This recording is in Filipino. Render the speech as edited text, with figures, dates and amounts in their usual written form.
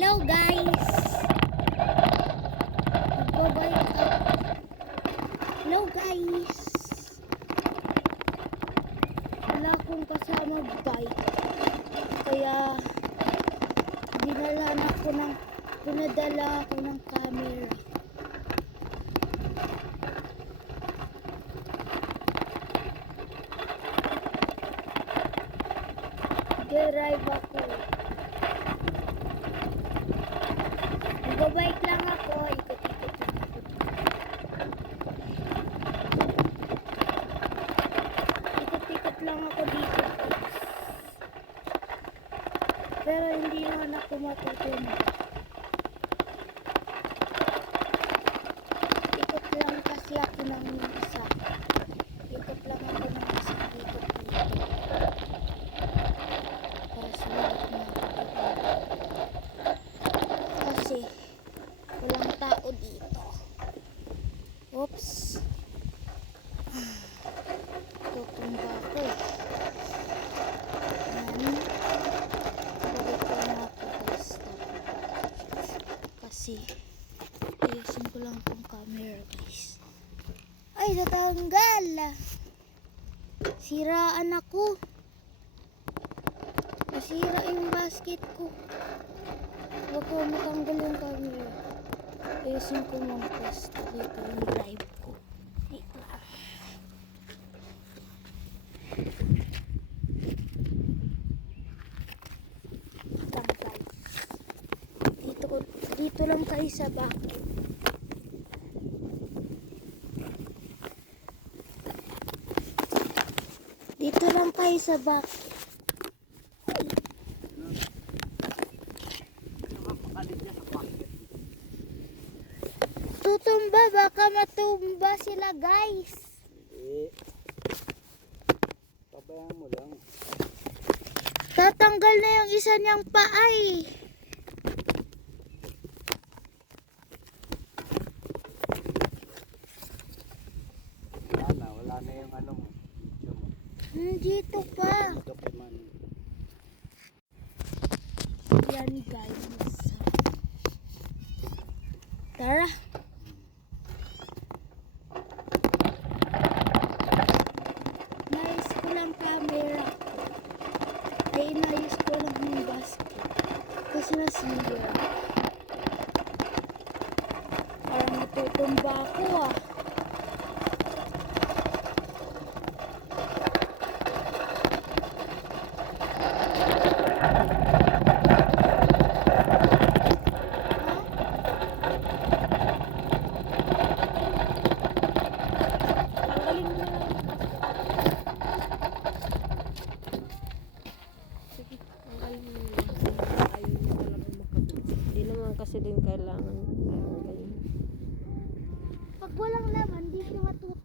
Hello guys! Magbabike up. Hello guys! Wala akong kasama bike. Kaya pinadala ako ng camera. Drive ako. Magbabike lang ako. Ikot-ikot lang ako. Ikot-ikot lang ako dito. Pero hindi naman ako matutunan. Ikot lang kasi ako ng isa. Ikot lang ako ng isa dito. Kasi walang tao dito. Oops. Tutumba ako. Ayan. Balik ko na ako guys. Kasi ayusin ko lang itong camera guys. Ay, natanggal. Siraan ako. Nasira yung basket ko. Huwag ko matanggal yung camera. Ayusin ko muna kasi dito yung drive ko. Wait lang. Tanggal. Dito lang tayo sa bakit. Dito lang tayo sa bakit. Tutumba, baka matumba sila guys. Pabayaan mo lang. Tatanggal na yung isa niyang paay. Wala na yung ano mo. Video mo. Dito pa. Ito pa man. Yan guys. Tara. Nayos ko lang camera. Ay, inayos ko lang yung basket. Kasi nasira. Parang matutumba ako ah. Hindi naman kasi din kailangan. Pag walang laman, di siya matutumba.